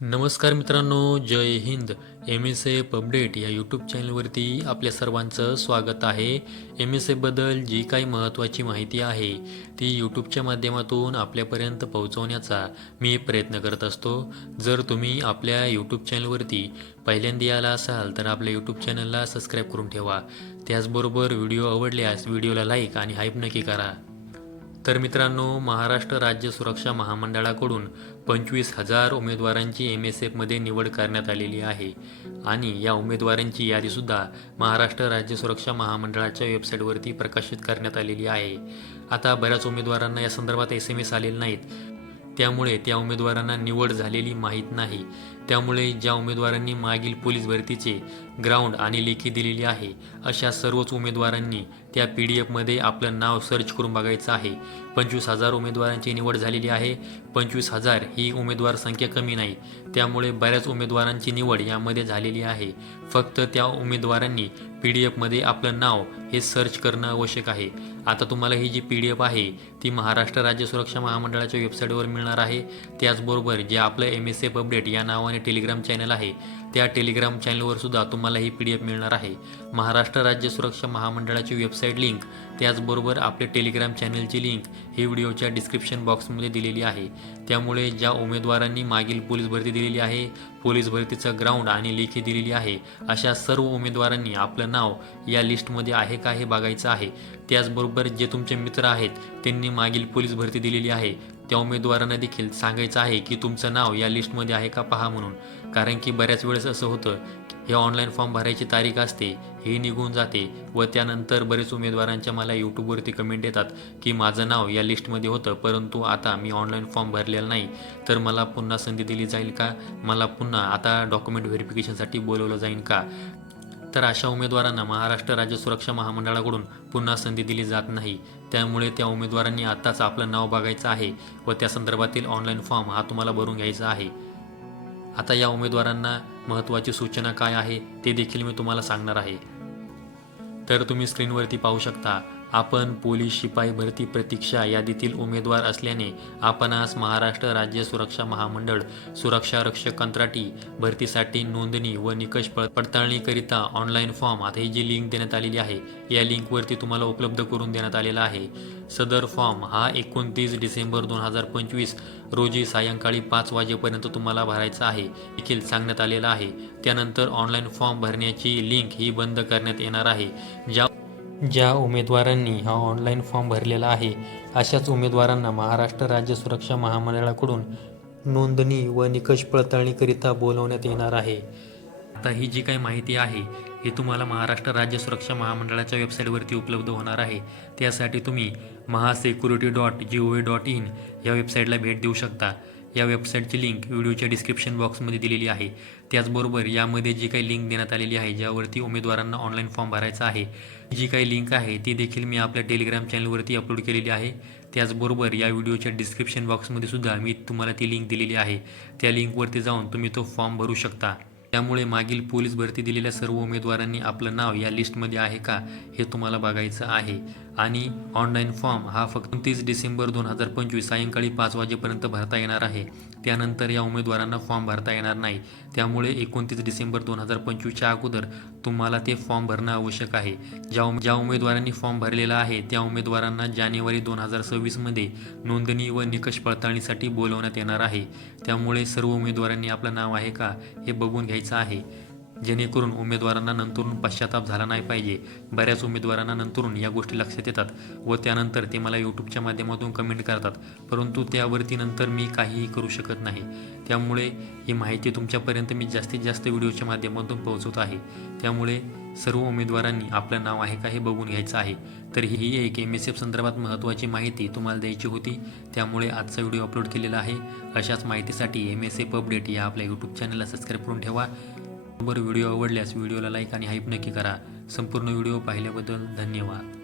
नमस्कार मित्रांनो, जय Hind. MSF update या यूट्यूब चॅनलवरती आपल्या सर्वांचं स्वागत आहे. MSFबद्दल जी काही महत्त्वाची माहिती आहे ती यूट्यूबच्या माध्यमातून आपल्यापर्यंत पोहोचवण्याचा मी प्रयत्न करत असतो. जर तुम्ही आपल्या यूट्यूब चॅनलवरती पहिल्यांदा आला असाल तर आपल्या यूट्यूब चॅनलला सबस्क्राईब करून ठेवा. त्याचबरोबर व्हिडिओ आवडल्यास व्हिडिओला लाईक आणि हाईप नक्की करा. तर मित्रांनो, महाराष्ट्र राज्य सुरक्षा महामंडळाकडून 25,000 उमेदवारांची MSFमध्ये निवड करण्यात आलेली आहे आणि या उमेदवारांची यादीसुद्धा महाराष्ट्र राज्य सुरक्षा महामंडळाच्या वेबसाईटवरती प्रकाशित करण्यात आलेली आहे. आता बऱ्याच उमेदवारांना या संदर्भात SMS आलेले नाहीत, त्यामुळे त्या उमेदवारांना निवड झालेली माहीत नाही. त्यामुळे ज्या उमेदवारांनी मागील पोलीस भरतीचे ग्राउंड आणि लेखी दिलेली आहे अशा सर्वच उमेदवारांनी त्या PDF मध्ये आपलं नाव सर्च करून बघायचं आहे. 25,000 उमेदवारांची निवड झालेली आहे. 25,000 ही उमेदवार संख्या कमी नाही, त्यामुळे बऱ्याच उमेदवारांची निवड यामध्ये झालेली आहे. फक्त त्या उमेदवारांनी PDF मध्ये आपलं नाव हे सर्च करणं आवश्यक आहे. आता तुम्हाला ही जी PDF आहे ती महाराष्ट्र राज्य सुरक्षा महामंडळाच्या वेबसाईटवर मिळणार आहे. त्याचबरोबर जे आपलं MSF अपडेट या नावाने टेलिग्राम चॅनल आहे त्या टेलिग्राम चॅनलवर सुद्धा तुम्हाला ही PDF मिळणार आहे. महाराष्ट्र राज्य सुरक्षा महामंडळाची वेबसाईट लिंक त्याचबरोबर आपले टेलिग्राम चॅनलची लिंक ही व्हिडिओच्या डिस्क्रिप्शन बॉक्समध्ये दिलेली आहे. त्यामुळे ज्या उमेदवारांनी मागील पोलीस भरती दिलेली आहे, पोलीस भरतीचं ग्राउंड आणि लेखी दिलेली आहे अशा सर्व उमेदवारांनी आपलं नाव या लिस्टमध्ये आहे का हे बघायचं आहे. त्याचबरोबर जे तुमचे मित्र आहेत त्यांनी मागील पोलीस भरती दिलेली आहे त्या उमेदवारांना देखील सांगायचं आहे की तुमचं नाव या लिस्टमध्ये आहे का पहा म्हणून. कारण की बऱ्याच वेळेस असं होतं, हे ऑनलाईन फॉर्म भरायची तारीख असते, हे निघून जाते व त्यानंतर बरेच उमेदवारांच्या मला यूट्यूबवरती कमेंट येतात की माझं नाव या लिस्टमध्ये होतं, परंतु आता मी ऑनलाईन फॉर्म भरलेला नाही, तर मला पुन्हा संधी दिली जाईल का, मला पुन्हा आता डॉक्युमेंट व्हेरिफिकेशनसाठी बोलवलं जाईल का. तर अशा उमेदवारांना महाराष्ट्र राज्य सुरक्षा महामंडळाकडून पुन्हा संधी दिली जात नाही. त्यामुळे त्या उमेदवारांनी आत्ताच आपलं नाव बघायचं आहे व त्या संदर्भातील ऑनलाईन फॉर्म हा तुम्हाला भरून घ्यायचा आहे. आता या उमेदवारांना महत्त्वाची सूचना काय आहे ते देखील मी तुम्हाला सांगणार आहे. तर तुम्ही स्क्रीनवरती पाहू शकता, आपण पोलीस शिपाई भरती प्रतीक्षा यादीतील उमेदवार असल्याने आपणास महाराष्ट्र राज्य सुरक्षा महामंडळ सुरक्षा रक्षक कंत्राटी भरतीसाठी नोंदणी व निकष पडताळणीकरिता ऑनलाईन फॉर्म आता ही जी लिंक देण्यात आलेली आहे या लिंकवरती तुम्हाला उपलब्ध करून देण्यात आलेला आहे. सदर फॉर्म हा 29 डिसेंबर 2025 रोजी सायंकाळी 5 वाजेपर्यंत तुम्हाला भरायचा आहे देखील सांगण्यात आलेलं आहे. त्यानंतर ऑनलाईन फॉर्म भरण्याची लिंक ही बंद करण्यात येणार आहे. ज्या उमेदवारांनी हा ऑनलाईन फॉर्म भरलेला आहे अशाच उमेदवारांना महाराष्ट्र राज्य सुरक्षा महामंडळाकडून नोंदणी व निकष पडताळणीकरिता बोलवण्यात येणार आहे. आता ही जी काही माहिती आहे ही तुम्हाला महाराष्ट्र राज्य सुरक्षा महामंडळाच्या वेबसाईटवरती उपलब्ध होणार आहे. त्यासाठी तुम्ही mahaSecurity.gov.in या वेबसाईटला भेट देऊ शकता. या वेबसाईटची लिंक व्हिडिओच्या डिस्क्रिप्शन बॉक्समध्ये दिलेली आहे. त्याचबरोबर यामध्ये जी काही लिंक देण्यात आलेली आहे ज्यावरती उमेदवारांना ऑनलाईन फॉर्म भरायचा आहे, जी काही लिंक आहे ती देखील मी आपल्या टेलिग्राम चॅनलवरती अपलोड केलेली आहे. त्याचबरोबर या व्हिडिओच्या डिस्क्रिप्शन बॉक्समध्ये सुद्धा मी तुम्हाला ती लिंक दिलेली आहे. त्या लिंकवरती जाऊन तुम्ही तो फॉर्म भरू शकता. त्यामुळे मागील पोलीस भरती दिलेल्या सर्व उमेदवारांनी आपलं नाव या लिस्टमध्ये आहे का हे तुम्हाला बघायचं आहे. आणि ऑनलाईन फॉर्म हा फक्त 29 डिसेंबर 2025 सायंकाळी 5 वाजेपर्यंत भरता येणार आहे. त्यानंतर या उमेदवारांना फॉर्म भरता येणार नाही. त्यामुळे 29 डिसेंबर 2025च्या अगोदर तुम्हाला ते फॉर्म भरणं आवश्यक आहे. ज्या उमेदवारांनी फॉर्म भरलेला आहे त्या उमेदवारांना जानेवारी 2026मध्ये नोंदणी व निकष पडताळणीसाठी बोलवण्यात येणार आहे. त्यामुळे सर्व उमेदवारांनी आपलं नाव आहे का हे बघून घ्यायचं आहे, जेणेकरून उमेदवारांना नंतरून पश्चाताप झाला नाही पाहिजे. बऱ्याच उमेदवारांना नंतरून या गोष्टी लक्षात येतात व त्यानंतर ते मला यूट्यूबच्या माध्यमातून कमेंट करतात, परंतु त्यावरती नंतर मी काहीही करू शकत नाही. त्यामुळे ही माहिती तुमच्यापर्यंत मी जास्तीत जास्त व्हिडिओच्या माध्यमातून पोहोचवत आहे. त्यामुळे सर्व उमेदवारांनी आपलं नाव आहे का हे बघून घ्यायचं आहे. तर ही एक MSF संदर्भात महत्त्वाची माहिती तुम्हाला द्यायची होती, त्यामुळे आजचा व्हिडिओ अपलोड केलेला आहे. अशाच माहितीसाठी MSF अपडेट या आपल्या यूट्यूब चॅनलला सबस्क्राईब करून ठेवा. व्हिडिओ आवडल्यास व्हिडिओला लाईक आणि हाईप नक्की करा. संपूर्ण व्हिडिओ पाहिल्याबद्दल धन्यवाद.